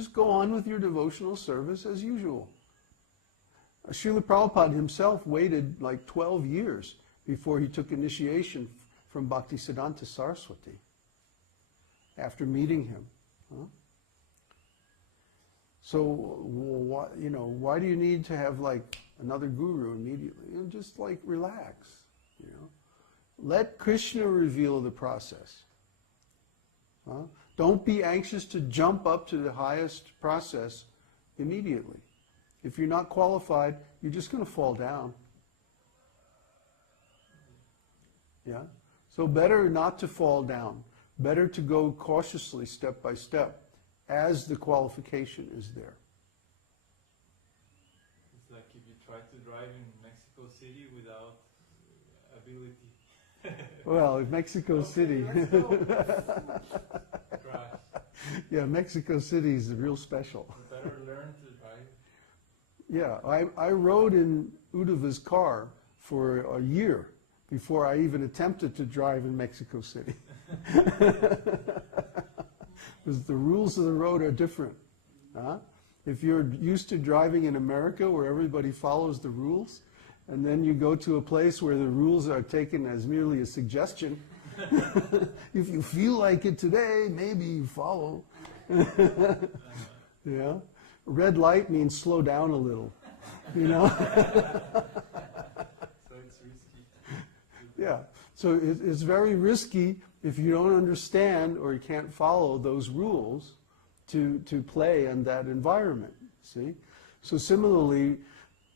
Just go on with your devotional service as usual. Srila Prabhupada himself waited like 12 years before he took initiation from Bhaktisiddhanta Saraswati after meeting him. Huh? So, why do you need to have like another guru immediately? Just like relax, Let Krishna reveal the process. Huh? Don't be anxious to jump up to the highest process immediately. If you're not qualified, you're just going to fall down. Yeah? So better not to fall down. Better to go cautiously, step by step, as the qualification is there. It's like if you try to drive in Mexico City without ability. Well, in Mexico City. Crash. Yeah, Mexico City is real special. You better learn to drive. Yeah, I rode in Uddhava's car for a year before I even attempted to drive in Mexico City. Because the rules of the road are different. Huh? If you're used to driving in America where everybody follows the rules, and then you go to a place where the rules are taken as merely a suggestion, if you feel like it today, maybe you follow. Yeah? Red light means slow down a little, So it's risky. Yeah. So it's very risky if you don't understand or you can't follow those rules to play in that environment, see? So similarly,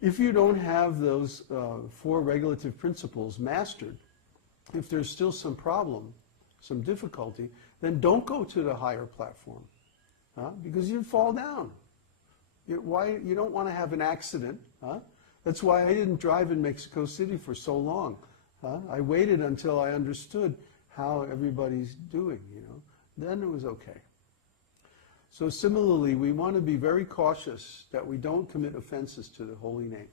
if you don't have those 4 regulative principles mastered, if there's still some problem, some difficulty, then don't go to the higher platform, because you fall down. You don't want to have an accident. That's why I didn't drive in Mexico City for so long. I waited until I understood how everybody's doing, Then it was okay. So similarly, we want to be very cautious that we don't commit offenses to the holy name,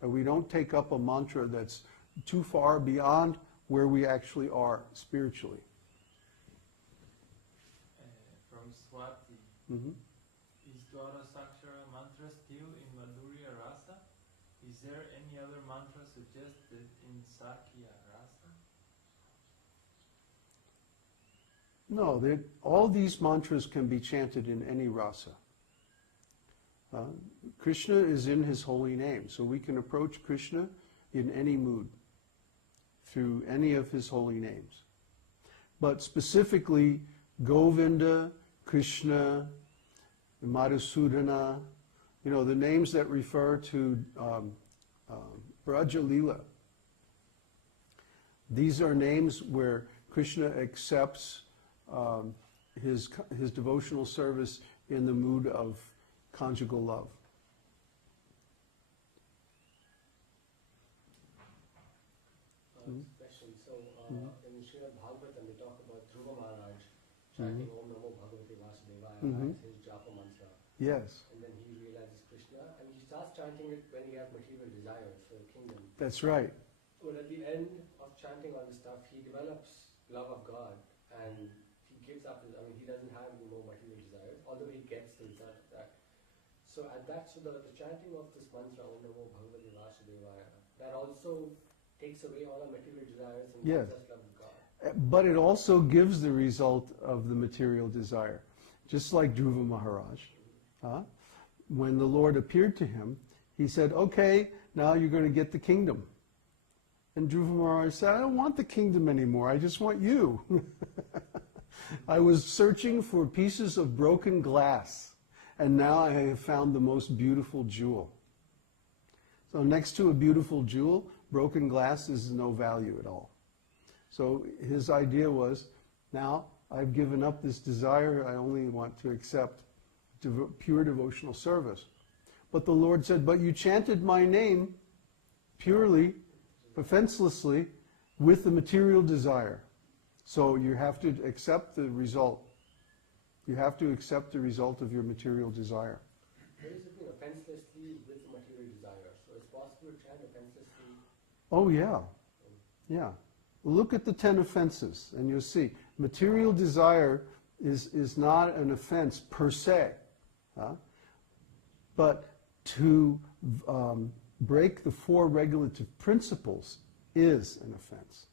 that we don't take up a mantra that's too far beyond where we actually are spiritually. From Swati, is Dwara Sakshara mantra still in Madhurya Rasa? Is there any other mantra suggested in Sakya Rasa? No, all these mantras can be chanted in any rasa. Krishna is in his holy name, so we can approach Krishna in any mood, through any of his holy names. But specifically, Govinda, Krishna, Madhusudana, the names that refer to Braja Lila. These are names where Krishna accepts his devotional service in the mood of conjugal love. Question. So in Srimad Bhagavatam they talk about Dhruva Maharaj chanting Om Namo Bhagavate Vasudevaya as his japa mantra. Yes. And then he realizes Krishna and he starts chanting it when he has material desires for the kingdom. That's right. But at the end of chanting all this stuff, he develops love of God and he gives up his, he doesn't have any more material desires, although he gets the result of that. So at that, the chanting of this mantra, Om Namo Bhagavate Vasudevaya, that also takes away all our material desires and gives us love of God. But it also gives the result of the material desire. Just like Dhruva Maharaj. When the Lord appeared to him, he said, okay, now you're going to get the kingdom. And Dhruva Maharaj said, I don't want the kingdom anymore, I just want you. I was searching for pieces of broken glass, and now I have found the most beautiful jewel. So next to a beautiful jewel, broken glass is no value at all. So his idea was, now I've given up this desire, I only want to accept pure devotional service. But the Lord said, but you chanted my name purely, offenselessly, with the material desire. So you have to accept the result. You have to accept the result of your material desire. What does it mean, offenselessly with the material desire? So it's possible to chant offenselessly? Oh yeah. Yeah. Look at the 10 offenses and you'll see. Material desire is not an offense per se. But to break the 4 regulative principles is an offense,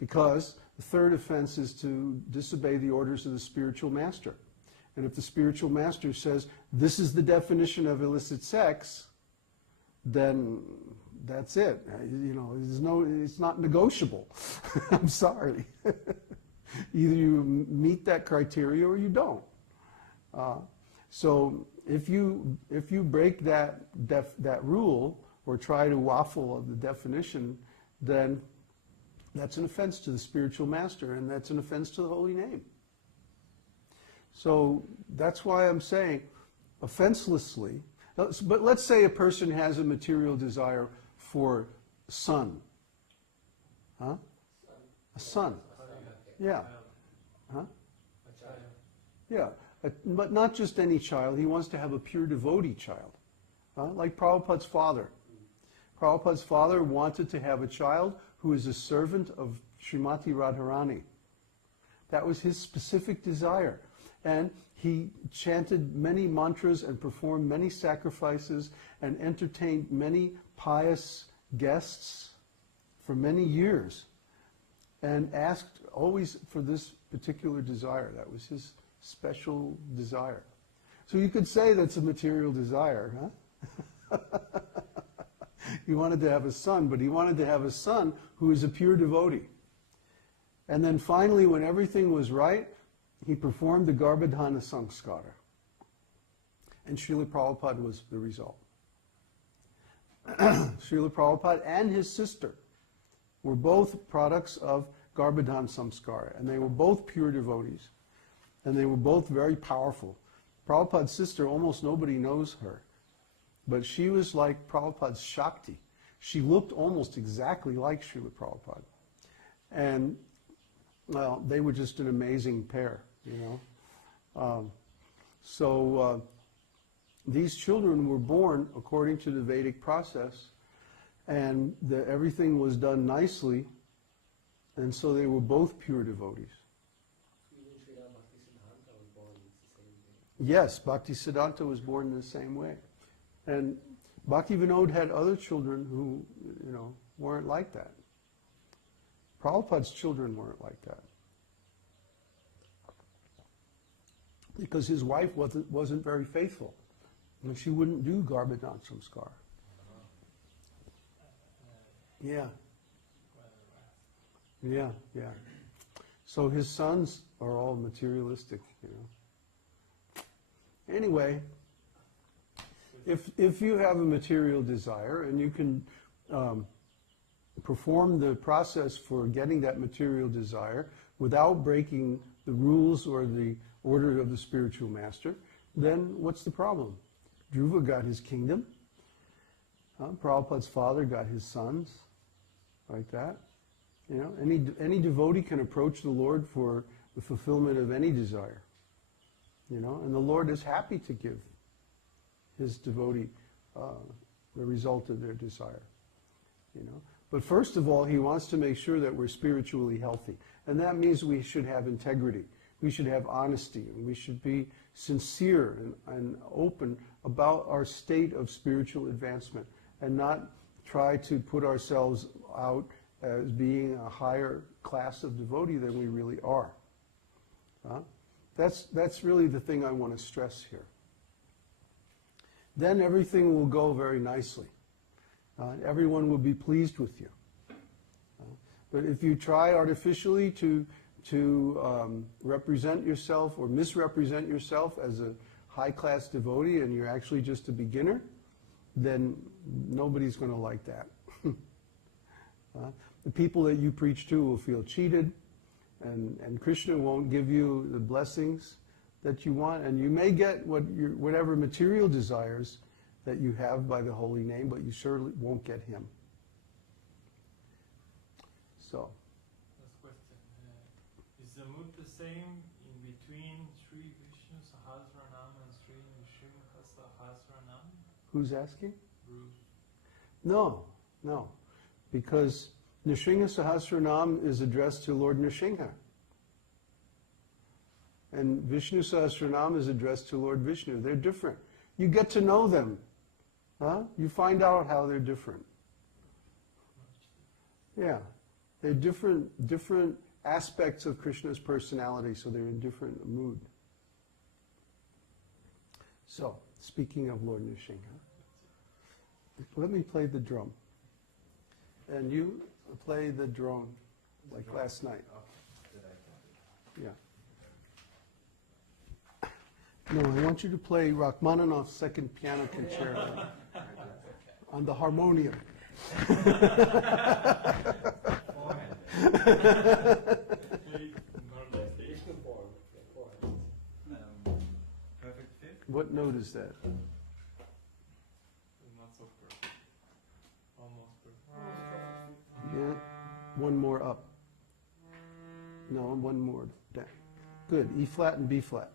because the third offense is to disobey the orders of the spiritual master. And if the spiritual master says, this is the definition of illicit sex, then that's it. It's not negotiable. I'm sorry. Either you meet that criteria or you don't. So if you break that rule or try to waffle of the definition, then that's an offense to the spiritual master, and that's an offense to the holy name. So that's why I'm saying offenselessly. But let's say a person has a material desire for son. Huh? A son. Yeah. Huh? A child. Yeah. But not just any child. He wants to have a pure devotee child. Like Prabhupada's father. Prabhupada's father wanted to have a child who is a servant of Srimati Radharani. That was his specific desire. And he chanted many mantras and performed many sacrifices and entertained many pious guests for many years and asked always for this particular desire. That was his special desire. So you could say that's a material desire, huh? He wanted to have a son, but he wanted to have a son who is a pure devotee. And then finally, when everything was right, he performed the Garbhadhana Samskara. And Srila Prabhupada was the result. Srila Prabhupada and his sister were both products of Garbhadhana Samskara, and they were both pure devotees. And they were both very powerful. Prabhupada's sister, almost nobody knows her. But she was like Prabhupada's Shakti. She looked almost exactly like Srila Prabhupada. And, well, they were just an amazing pair, you know. These children were born according to the Vedic process, and everything was done nicely, and so they were both pure devotees. Yes, Bhaktisiddhanta was born in the same way. And Bhaktivinoda had other children who, weren't like that. Prabhupada's children weren't like that. Because his wife wasn't very faithful. And she wouldn't do Garbhadhana Samskara. Yeah. Yeah. So his sons are all materialistic, Anyway, if you have a material desire and you can perform the process for getting that material desire without breaking the rules or the order of the spiritual master, then what's the problem? Dhruva got his kingdom. Prabhupada's father got his sons, like that. Any devotee can approach the Lord for the fulfillment of any desire. And the Lord is happy to give his devotee the result of their desire. But first of all, he wants to make sure that we're spiritually healthy. And that means we should have integrity. We should have honesty. And we should be sincere and open about our state of spiritual advancement and not try to put ourselves out as being a higher class of devotee than we really are. That's really the thing I want to stress here. Then everything will go very nicely. Everyone will be pleased with you. But if you try artificially to represent yourself or misrepresent yourself as a high-class devotee and you're actually just a beginner, then nobody's going to like that. The people that you preach to will feel cheated, and Krishna won't give you the blessings that you want, and you may get whatever material desires that you have by the holy name, but you surely won't get him. So. Last question. Is the mood the same in between Sri Vishnu Sahasranam and Sri Nrsimha Sahasranam? Who's asking? Bruce. No. Because Nrsimha Sahasranam is addressed to Lord Nrsimha. And Vishnu Sahasranam is addressed to Lord Vishnu. They're different. You get to know them. Huh? You find out how they're different. Yeah. They're different aspects of Krishna's personality, so they're in different mood. So, speaking of Lord Nrsimha, let me play the drum. And you play the drone, like last night. Yeah. No, I want you to play Rachmaninoff's second piano concerto on the harmonium. Perfect fit? What note is that? Not so perfect. Almost perfect. Yeah, one more up. No, one more down. Good, E flat and B flat.